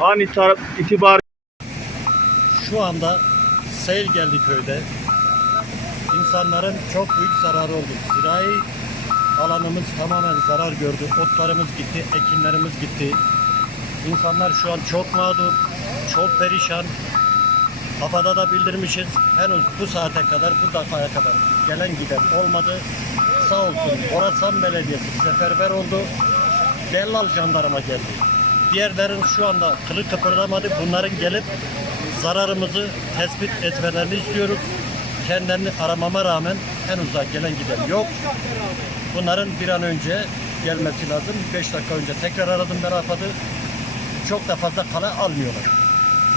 an ita- itibar Şu anda sel geldi köyde. İnsanların çok büyük zararı oldu. Zirai alanımız tamamen zarar gördü. Otlarımız gitti, ekinlerimiz gitti. İnsanlar şu an çok mağdur, çok perişan. Kafada da bildirmişiz. Henüz bu saate kadar, bu dakikaya kadar gelen giden olmadı. Sağ olsun Orasan Belediyesi seferber oldu. Dellal jandarma geldi. Diğerlerin şu anda kılı kıpırdamadı. Bunların gelip zararımızı tespit etmelerini istiyoruz. Kendilerini aramama rağmen henüz daha gelen giden yok. Bunların bir an önce gelmesi lazım. 5 dakika önce tekrar aradım ben AFAD'ı. Çok da fazla kala almıyorlar.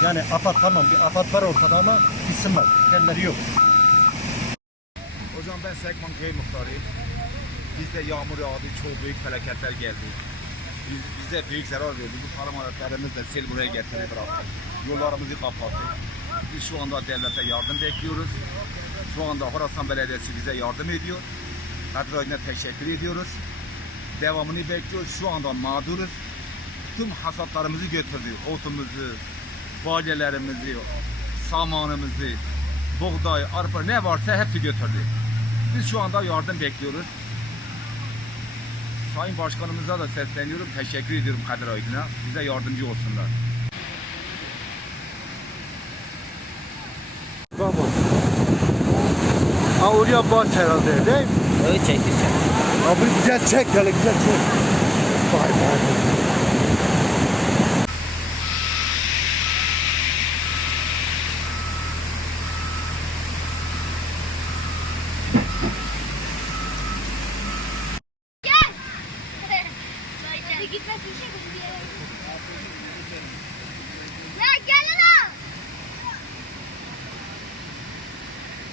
Yani AFAD tamam bir AFAD var ortada ama isim var. Kendileri yok. Hocam ben Sekman köy muhtarıyım. Bizde yağmur yağdı, çok büyük felaketler geldi. Biz, bize büyük zarar verdi. Bu tarım aletlerimizle sel buraya getirdi bıraktı. Yollarımızı kapattı. Biz şu anda devlete yardım bekliyoruz. Şu anda Horasan Belediyesi bize yardım ediyor. Kadrayına teşekkür ediyoruz. Devamını bekliyoruz. Şu anda mağduruz. Tüm hasatlarımızı götürdü. Otumuzu, balyelerimizi, samanımızı, buğday, arpa ne varsa hepsi götürdü. Biz şu anda yardım bekliyoruz. Sayın Başkanımıza da sesleniyorum. Teşekkür ediyorum Kadir Aydın'a. Bize yardımcı olsunlar. Baba. Ha oraya bas herhalde değil mi? Öyle çektik Abi güzel çek hele güzel çek. Vay vay. Hadi gitmek bir şey bir yere. Ya gel lan.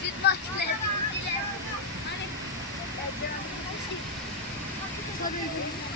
Süt makineleri. Hani. Sonra